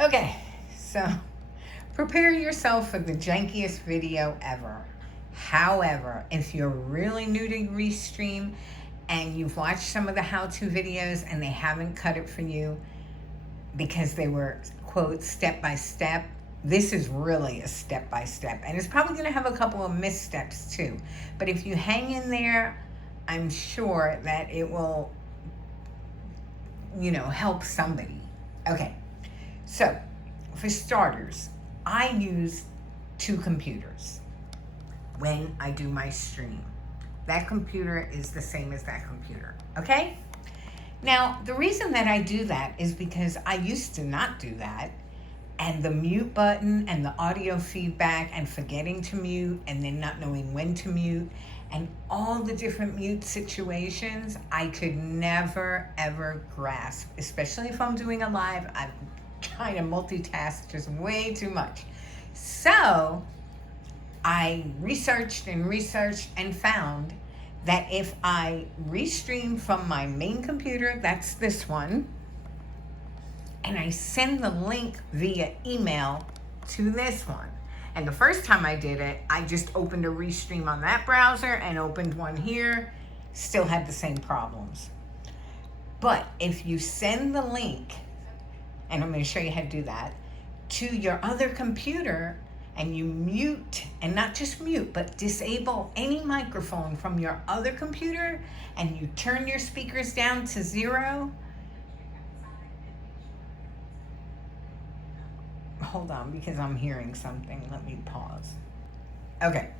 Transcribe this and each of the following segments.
Okay, so prepare yourself for the jankiest video ever. However, if you're really new to Restream and you've watched some of the how-to videos and they haven't cut it for you because they were, quote, step-by-step, this is really a step-by-step. And it's probably going to have a couple of missteps too. But if you hang in there, I'm sure that it will, help somebody. Okay, so for starters, I use two computers when I do my stream. That computer is the same as that computer, okay? Now, the reason that I do that is because I used to not do that, and the mute button and the audio feedback and forgetting to mute and then not knowing when to mute and all the different mute situations, I could never, ever grasp, especially if I'm doing a live. I'm trying to multitask just way too much. So I researched and found that if I restream from my main computer, that's this one, and I send the link via email to this one. And the first time I did it, I just opened a Restream on that browser and opened one here, still had the same problems. But if you send the link, and I'm going to show you how to do that, to your other computer, and you mute, and not just mute, but disable any microphone from your other computer, and you turn your speakers down to 0, hold on, because I'm hearing something. Let me pause. Okay.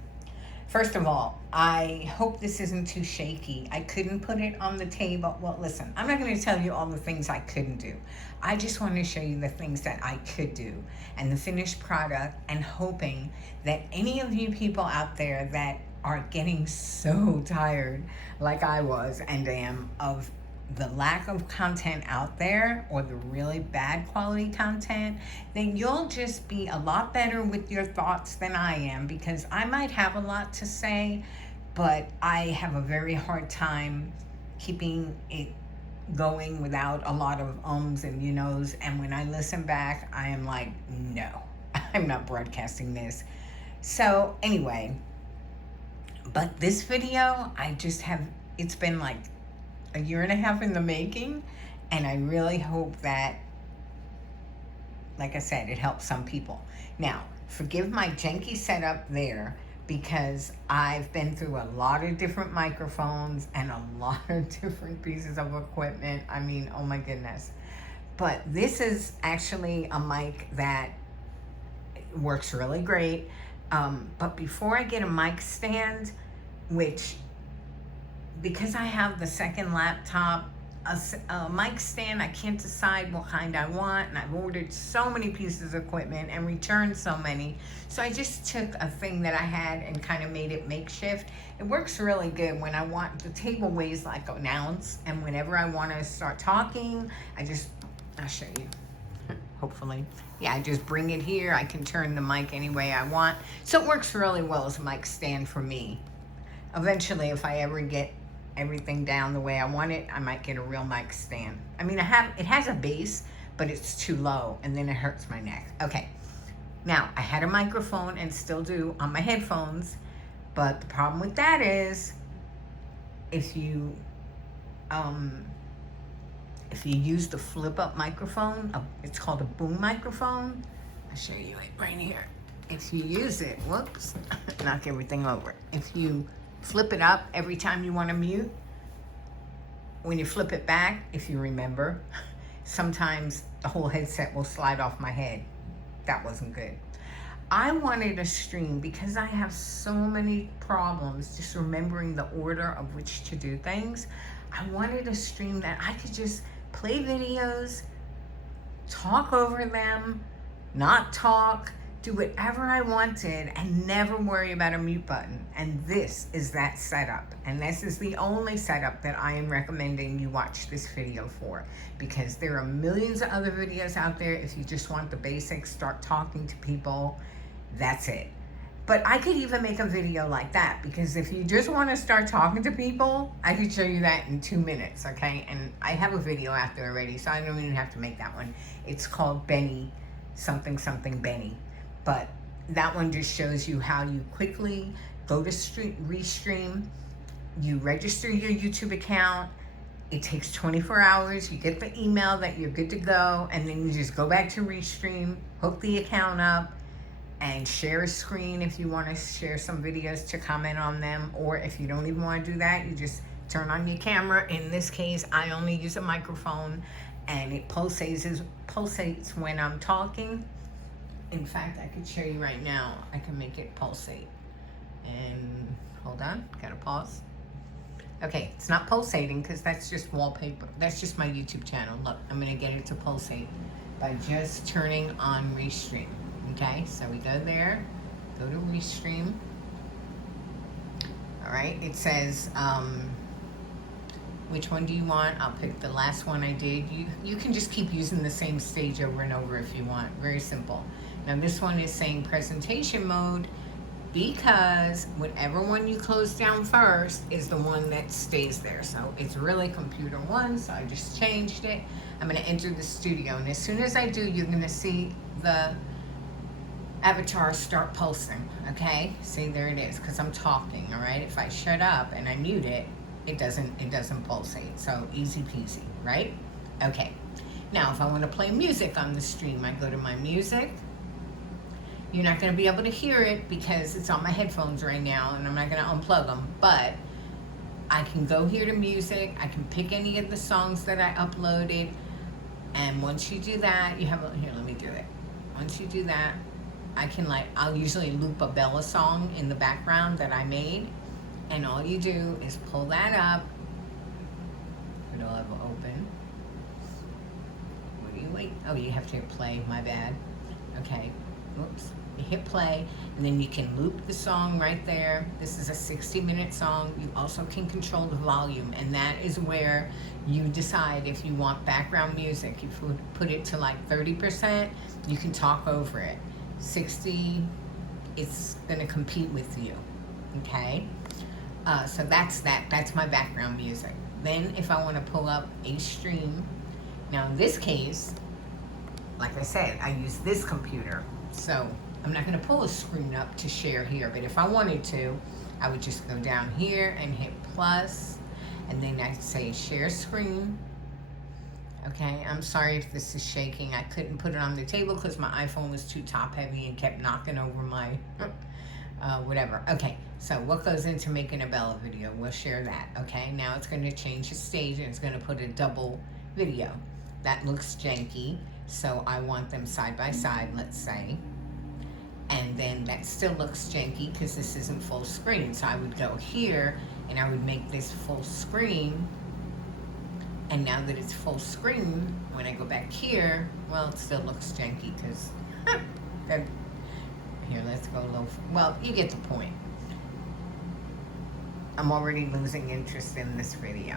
First of all, I hope this isn't too shaky. I couldn't put it on the table. Well, listen, I'm not going to tell you all the things I couldn't do. I just want to show you the things that I could do and the finished product, and hoping that any of you people out there that are getting so tired like I was and am of the lack of content out there, or the really bad quality content, then you'll just be a lot better with your thoughts than I am, because I might have a lot to say, but I have a very hard time keeping it going without a lot of ums and you knows, and when I listen back, I am like, no, I'm not broadcasting this. So anyway, but this video, it's been like a year and a half in the making, and I really hope that, like I said, it helps some people. Now, forgive my janky setup there, because I've been through a lot of different microphones and a lot of different pieces of equipment. I mean, oh my goodness. But this is actually a mic that works really great. But before I get a mic stand, which, because I have the second laptop, a mic stand, I can't decide what kind I want, and I've ordered so many pieces of equipment and returned so many. So I just took a thing that I had and kind of made it makeshift. It works really good when I want, the table weighs like an ounce, and whenever I want to start talking, I'll show you, hopefully. Yeah, I just bring it here. I can turn the mic any way I want. So it works really well as a mic stand for me. Eventually, if I ever get everything down the way I want it, I might get a real mic stand. I mean, it has a base, but it's too low, and then it hurts my neck. Okay, now I had a microphone, and still do, on my headphones, but the problem with that is if you use the flip-up microphone, it's called a boom microphone. I'll show you it right here. If you use it, whoops, knock everything over. If you flip it up every time you want to mute, when you flip it back, if you remember, sometimes the whole headset will slide off my head. That wasn't good. I wanted a stream, because I have so many problems just remembering the order of which to do things. I wanted a stream that I could just play videos, talk over them, not talk, do whatever I wanted, and never worry about a mute button. And this is that setup. And this is the only setup that I am recommending you watch this video for, because there are millions of other videos out there. If you just want the basics, start talking to people, that's it. But I could even make a video like that, because if you just want to start talking to people, I could show you that in 2 minutes, okay? And I have a video out there already, so I don't even have to make that one. It's called Benny something something Benny. But that one just shows you how you quickly go to Restream. You register your YouTube account. It takes 24 hours. You get the email that you're good to go, and then you just go back to Restream, hook the account up, and share a screen if you want to share some videos to comment on them. Or if you don't even want to do that, you just turn on your camera. In this case, I only use a microphone, and it pulsates when I'm talking. In fact, I could show you right now. I can make it pulsate. And hold on, gotta pause. Okay, it's not pulsating because that's just wallpaper. That's just my YouTube channel. Look, I'm gonna get it to pulsate by just turning on Restream. Okay, so we go there, go to Restream. All right, it says, which one do you want? I'll pick the last one I did. You can just keep using the same stage over and over if you want. Very simple. Now this one is saying presentation mode, because whatever one you close down first is the one that stays there. So it's really computer one, so I just changed it. I'm gonna enter the studio, and as soon as I do, you're gonna see the avatar start pulsing, okay? See, there it is, because I'm talking, all right? If I shut up and I mute it, it doesn't pulsate, so easy peasy, right? Okay, now if I wanna play music on the stream, I go to my music. You're not going to be able to hear it because it's on my headphones right now, and I'm not going to unplug them, but I can go here to music. I can pick any of the songs that I uploaded, and once you do that, you have here, let me do it. Once you do that, I can I'll usually loop a Bella song in the background that I made, and all you do is pull that up. It'll have open. What do you wait? Oh, you have to hit play, my bad. Okay, oops. You hit play, and then you can loop the song right there. This is a 60-minute song. You also can control the volume, and that is where you decide if you want background music. If you put it to like 30%, you can talk over it. 60, it's gonna compete with you, okay? So that's my background music. Then if I wanna pull up a stream, now in this case, like I said, I use this computer, so I'm not going to pull a screen up to share here, but if I wanted to, I would just go down here and hit plus, and then I'd say share screen. Okay, I'm sorry if this is shaking. I couldn't put it on the table because my iPhone was too top heavy and kept knocking over my whatever. Okay, so what goes into making a Bella video? We'll share that. Okay, now it's going to change the stage, and it's going to put a double video. That looks janky, so I want them side by side, let's say. And then that still looks janky because this isn't full screen. So I would go here and I would make this full screen. And now that it's full screen, when I go back here, well, it still looks janky because, here, let's go low. Well, you get the point. I'm already losing interest in this video.